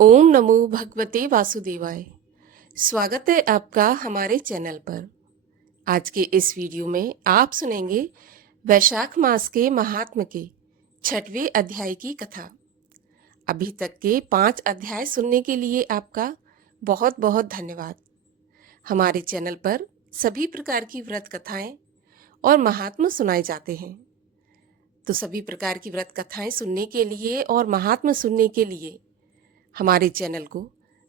ओम नमो भगवते वासुदेवाय। स्वागत है आपका हमारे चैनल पर। आज के इस वीडियो में आप सुनेंगे वैशाख मास के महात्म के 6वें अध्याय की कथा। अभी तक के 5 अध्याय सुनने के लिए आपका बहुत बहुत धन्यवाद। हमारे चैनल पर सभी प्रकार की व्रत कथाएं और महात्म सुनाए जाते हैं। तो सभी प्रकार की व्रत कथाएं सुनने के लिए और महात्म सुनने के लिए हमारे चैनल को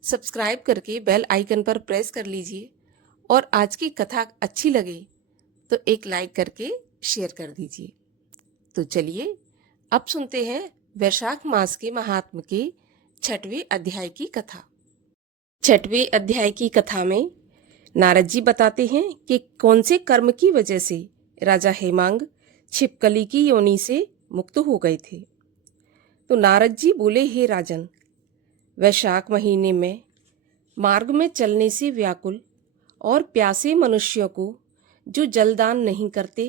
सब्सक्राइब करके बेल आइकन पर प्रेस कर लीजिए और आज की कथा अच्छी लगे तो एक लाइक करके शेयर कर दीजिए। तो चलिए अब सुनते हैं वैशाख मास के महात्म के 6वें अध्याय की कथा। 6वें अध्याय की कथा में नारद जी बताते हैं कि कौन से कर्म की वजह से राजा हेमांग छिपकली की योनि से मुक्त हो गए थे। तो नारद जी बोले, हे राजन, वैशाख महीने में मार्ग में चलने से व्याकुल और प्यासे मनुष्यों को जो जलदान नहीं करते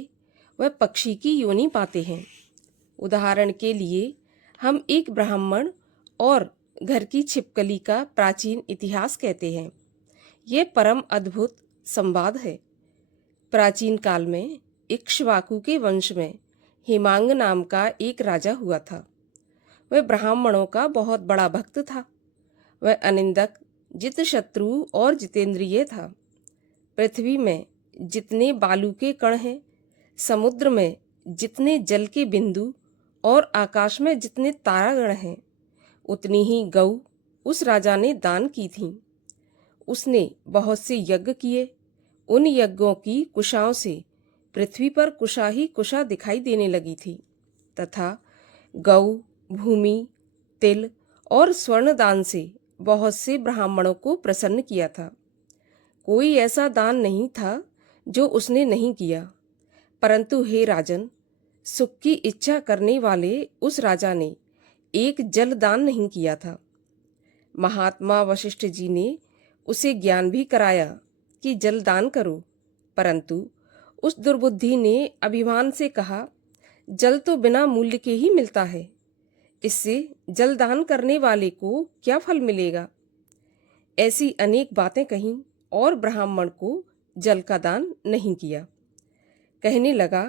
वह पक्षी की योनि पाते हैं। उदाहरण के लिए हम एक ब्राह्मण और घर की छिपकली का प्राचीन इतिहास कहते हैं। यह परम अद्भुत संवाद है। प्राचीन काल में इक्ष्वाकु के वंश में हेमांग नाम का एक राजा हुआ था। वह ब्राह्मणों का बहुत बड़ा भक्त था। वह अनिंदक, जित शत्रु और जितेंद्रिय था। पृथ्वी में जितने बालू के कण हैं, समुद्र में जितने जल के बिंदु और आकाश में जितने तारागण हैं, उतनी ही गौ उस राजा ने दान की थीं। उसने बहुत से यज्ञ किए। उन यज्ञों की कुशाओं से पृथ्वी पर कुशा ही कुशा दिखाई देने लगी थी तथा गौ, भूमि, तिल और स्वर्ण दान से बहुत से ब्राह्मणों को प्रसन्न किया था। कोई ऐसा दान नहीं था जो उसने नहीं किया। परंतु हे राजन, सुख की इच्छा करने वाले उस राजा ने एक जल दान नहीं किया था। महात्मा वशिष्ठ जी ने उसे ज्ञान भी कराया कि जल दान करो, परंतु उस दुर्बुद्धि ने अभिमान से कहा, जल तो बिना मूल्य के ही मिलता है, इससे जलदान करने वाले को क्या फल मिलेगा। ऐसी अनेक बातें कहीं और ब्राह्मण को जल का दान नहीं किया। कहने लगा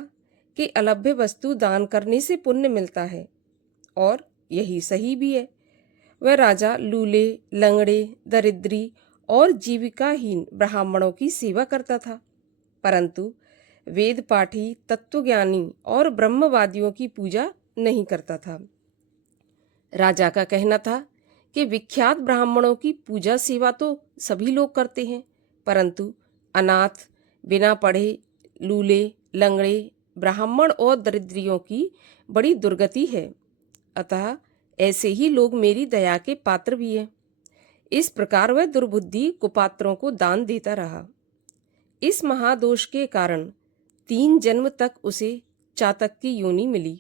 कि अलभ्य वस्तु दान करने से पुण्य मिलता है और यही सही भी है। वह राजा लूले, लंगड़े, दरिद्री और जीविकाहीन ब्राह्मणों की सेवा करता था, परंतु वेद पाठी, तत्वज्ञानी और ब्रह्मवादियों की पूजा नहीं करता था। राजा का कहना था कि विख्यात ब्राह्मणों की पूजा सेवा तो सभी लोग करते हैं, परंतु अनाथ, बिना पढ़े, लूले, लंगड़े, ब्राह्मण और दरिद्रियों की बड़ी दुर्गति है। अतः ऐसे ही लोग मेरी दया के पात्र भी हैं। इस प्रकार वह दुर्बुद्धि कुपात्रों को दान देता रहा। इस महादोष के कारण 3 जन्म तक उसे चातक की योनि मिली।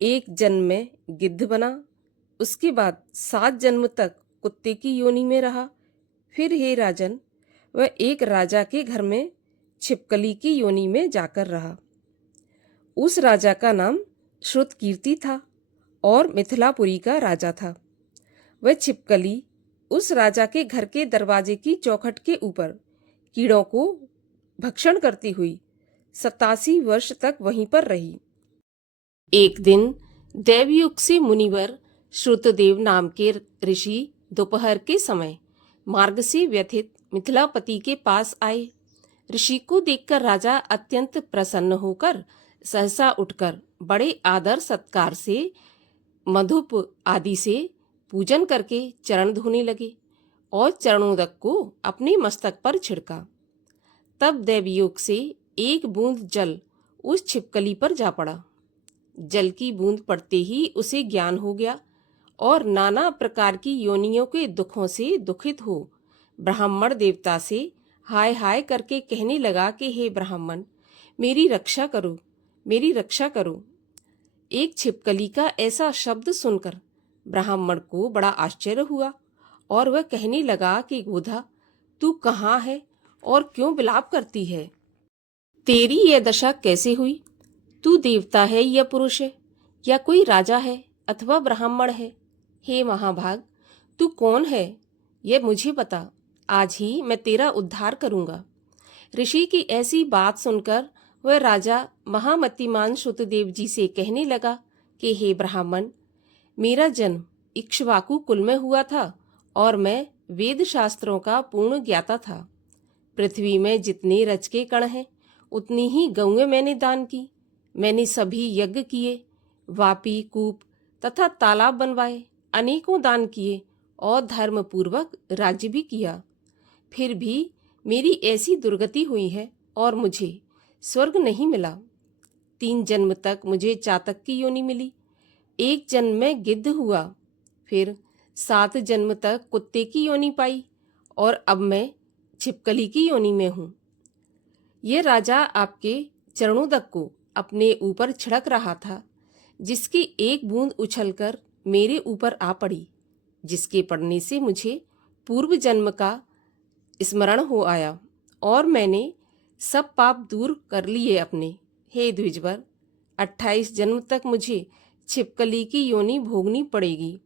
एक जन्म में गिद्ध बना, उसके बाद 7 जन्म तक कुत्ते की योनि में रहा। फिर हे राजन, वह एक राजा के घर में छिपकली की योनि में जाकर रहा। उस राजा का नाम श्रुतकीर्ति था और मिथिलापुरी का राजा था। वह छिपकली उस राजा के घर के दरवाजे की चौखट के ऊपर कीड़ों को भक्षण करती हुई 87 वर्ष तक वहीं पर रही। एक दिन देवयुग से मुनिवर श्रुतदेव नाम के ऋषि दोपहर के समय मार्ग से व्यथित मिथिलापति के पास आए। ऋषि को देखकर राजा अत्यंत प्रसन्न होकर सहसा उठकर बड़े आदर सत्कार से मधुप आदि से पूजन करके चरण धोने लगे और चरणोदक को अपने मस्तक पर छिड़का। तब देवयोग से एक बूंद जल उस छिपकली पर जा पड़ा। जल की बूंद पड़ते ही उसे ज्ञान हो गया और नाना प्रकार की योनियों के दुखों से दुखित हो ब्राह्मण देवता से हाय हाय करके कहने लगा कि हे ब्राह्मण, मेरी रक्षा करो, मेरी रक्षा करो। एक छिपकली का ऐसा शब्द सुनकर ब्राह्मण को बड़ा आश्चर्य हुआ और वह कहने लगा कि गोधा, तू कहाँ है और क्यों विलाप करती है? तेरी यह दशा कैसे हुई? तू देवता है या पुरुष है या कोई राजा है अथवा ब्राह्मण है? हे महाभाग, तू कौन है, ये मुझे बता, आज ही मैं तेरा उद्धार करूंगा। ऋषि की ऐसी बात सुनकर वह राजा महामतिमान श्रुतदेव जी से कहने लगा कि हे ब्राह्मण, मेरा जन्म इक्ष्वाकु कुल में हुआ था और मैं वेद शास्त्रों का पूर्ण ज्ञाता था। पृथ्वी में जितने रज के कण हैं उतनी ही गौएं मैंने दान की। मैंने सभी यज्ञ किए, वापी, कूप तथा तालाब बनवाए, अनेकों दान किए और धर्म पूर्वक राज्य भी किया। फिर भी मेरी ऐसी दुर्गति हुई है और मुझे स्वर्ग नहीं मिला। 3 जन्म तक मुझे चातक की योनि मिली, 1 जन्म में गिद्ध हुआ, फिर 7 जन्म तक कुत्ते की योनि पाई और अब मैं छिपकली की योनि में हूँ। ये राजा आपके चरणोदक को अपने ऊपर छिड़क रहा था, जिसकी एक बूंद उछलकर मेरे ऊपर आ पड़ी, जिसके पड़ने से मुझे पूर्व जन्म का स्मरण हो आया और मैंने सब पाप दूर कर लिए अपने। हे द्विजवर, 28 जन्म तक मुझे छिपकली की योनि भोगनी पड़ेगी।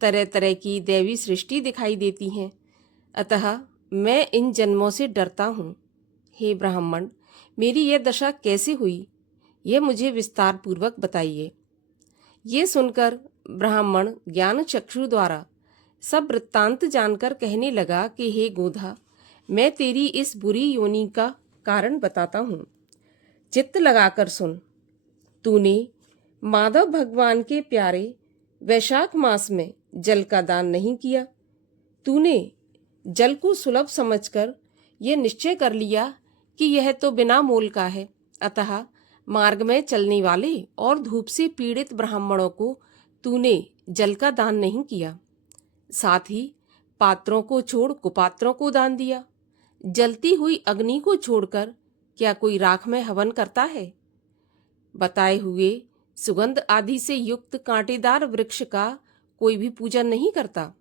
तरह तरह की दैवी सृष्टि दिखाई देती हैं, अतः मैं इन जन्मों से डरता हूँ। हे ब्राह्मण, मेरी यह दशा कैसे हुई, यह मुझे विस्तार पूर्वक बताइए। ये सुनकर ब्राह्मण ज्ञान चक्षु द्वारा सब वृत्तांत जानकर कहने लगा कि हे गोधा, मैं तेरी इस बुरी योनि का कारण बताता हूँ, चित्त लगाकर सुन। तूने माधव भगवान के प्यारे वैशाख मास में जल का दान नहीं किया। तूने जल को सुलभ समझकर यह निश्चय कर लिया कि यह तो बिना मोल का है, अतः मार्ग में चलने वाले और धूप से पीड़ित ब्राह्मणों को तूने जल का दान नहीं किया। साथ ही पात्रों को छोड़ कुपात्रों को दान दिया। जलती हुई अग्नि को छोड़कर क्या कोई राख में हवन करता है? बताए हुए सुगंध आदि से युक्त कांटेदार वृक्ष का कोई भी पूजन नहीं करता।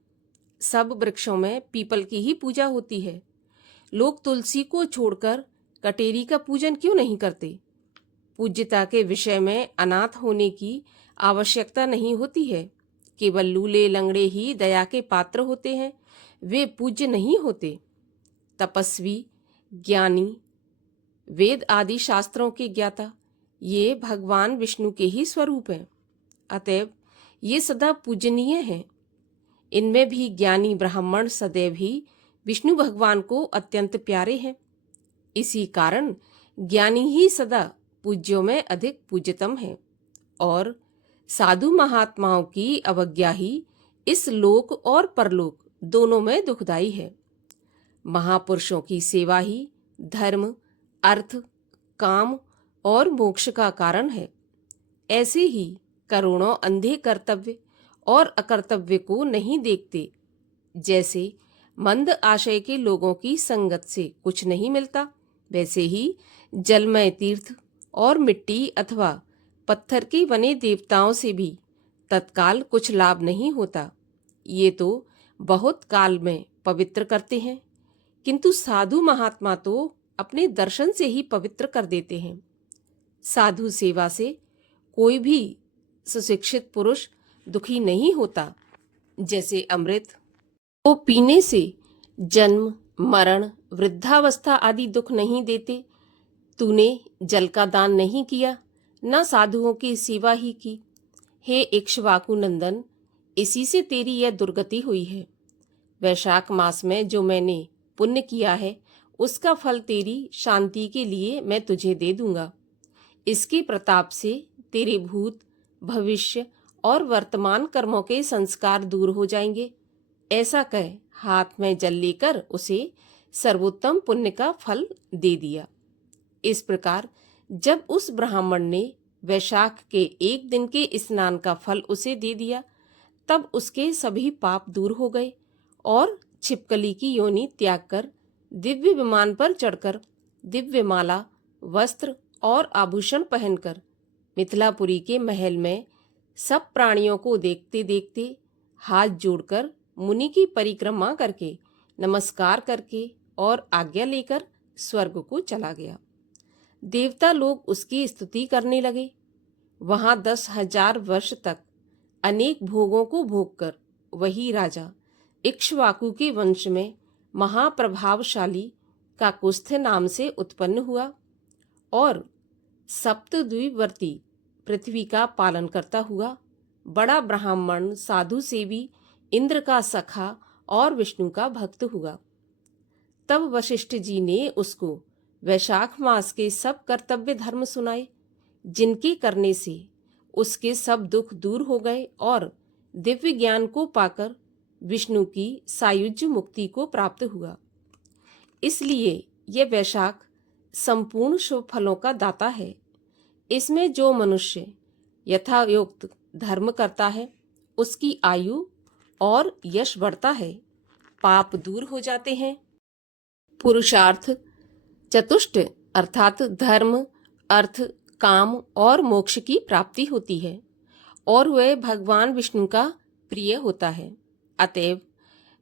सब वृक्षों में पीपल की ही पूजा होती है। लोग तुलसी को छोड़कर कटेरी का पूजन क्यों नहीं करते? पूज्यता के विषय में अनाथ होने की आवश्यकता नहीं होती है। केवल लूले लंगड़े ही दया के पात्र होते हैं, वे पूज्य नहीं होते। तपस्वी, ज्ञानी, वेद आदि शास्त्रों के ज्ञाता, ये भगवान विष्णु के ही स्वरूप हैं, अतएव ये सदा पूजनीय हैं। इनमें भी ज्ञानी ब्राह्मण सदैव ही विष्णु भगवान को अत्यंत प्यारे हैं। इसी कारण ज्ञानी ही सदा पूज्यों में अधिक पूज्यतम है और साधु महात्माओं की अवज्ञा ही इस लोक और परलोक दोनों में दुखदाई है। महापुरुषों की सेवा ही धर्म, अर्थ, काम और मोक्ष का कारण है। ऐसे ही करोड़ों अंधे कर्तव्य और अकर्तव्य को नहीं देखते। जैसे मंद आशय के लोगों की संगत से कुछ नहीं मिलता, वैसे ही जलमय तीर्थ और मिट्टी अथवा पत्थर के बने देवताओं से भी तत्काल कुछ लाभ नहीं होता। ये तो बहुत काल में पवित्र करते हैं, किंतु साधु महात्मा तो अपने दर्शन से ही पवित्र कर देते हैं। साधु सेवा से कोई भी सुशिक्षित पुरुष दुखी नहीं होता। जैसे अमृत को पीने से जन्म, मरण, वृद्धावस्था आदि दुख नहीं देते, तूने जल का दान नहीं किया, न साधुओं की सेवा ही की। हे इक्ष्वाकु नंदन, इसी से तेरी यह दुर्गति हुई है। वैशाख मास में जो मैंने पुण्य किया है, उसका फल तेरी शांति के लिए मैं तुझे दे दूंगा। इसके प्रताप से तेरे भूत, भविष्य और वर्तमान कर्मों के संस्कार दूर हो जाएंगे। ऐसा कह हाथ में जल लेकर उसे सर्वोत्तम पुण्य का फल दे दिया। इस प्रकार जब उस ब्राह्मण ने वैशाख के 1 दिन के स्नान का फल उसे दे दिया, तब उसके सभी पाप दूर हो गए और छिपकली की योनि त्याग कर दिव्य विमान पर चढ़कर दिव्य माला, वस्त्र और आभूषण पहनकर मिथिलापुरी के महल में सब प्राणियों को देखते देखते हाथ जोड़कर मुनि की परिक्रमा करके नमस्कार करके और आज्ञा लेकर स्वर्ग को चला गया। देवता लोग उसकी स्तुति करने लगे। वहां 10,000 वर्ष तक अनेक भोगों को भोगकर वही राजा इक्ष्वाकु के वंश में महाप्रभावशाली काकुस्थ नाम से उत्पन्न हुआ और सप्तद्वीवर्ती पृथ्वी का पालन करता हुआ बड़ा ब्राह्मण साधु सेवी इंद्र का सखा और विष्णु का भक्त हुआ। तब वशिष्ठ जी ने उसको वैशाख मास के सब कर्तव्य धर्म सुनाए, जिनके करने से उसके सब दुख दूर हो गए और दिव्य ज्ञान को पाकर विष्णु की सायुज्य मुक्ति को प्राप्त हुआ। इसलिए यह वैशाख संपूर्ण शुभ फलों का दाता है। इसमें जो मनुष्य यथायोक्त धर्म करता है उसकी आयु और यश बढ़ता है, पाप दूर हो जाते हैं, पुरुषार्थ चतुष्ट अर्थात धर्म, अर्थ, काम और मोक्ष की प्राप्ति होती है और वह भगवान विष्णु का प्रिय होता है। अतएव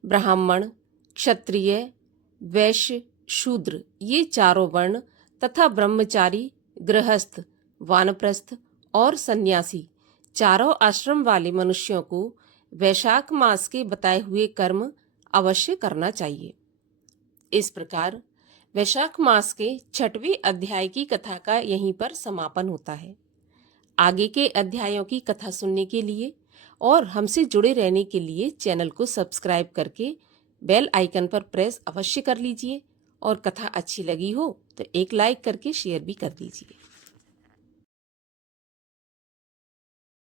ब्राह्मण, क्षत्रिय, वैश्य, शूद्र ये चारों वर्ण तथा ब्रह्मचारी, गृहस्थ, वानप्रस्थ और सन्यासी चारों आश्रम वाले मनुष्यों को वैशाख मास के बताए हुए कर्म अवश्य करना चाहिए। इस प्रकार वैशाख मास के 6वें अध्याय की कथा का यहीं पर समापन होता है। आगे के अध्यायों की कथा सुनने के लिए और हमसे जुड़े रहने के लिए चैनल को सब्सक्राइब करके बेल आइकन पर प्रेस अवश्य कर लीजिए और कथा अच्छी लगी हो तो एक लाइक करके शेयर भी कर दीजिए।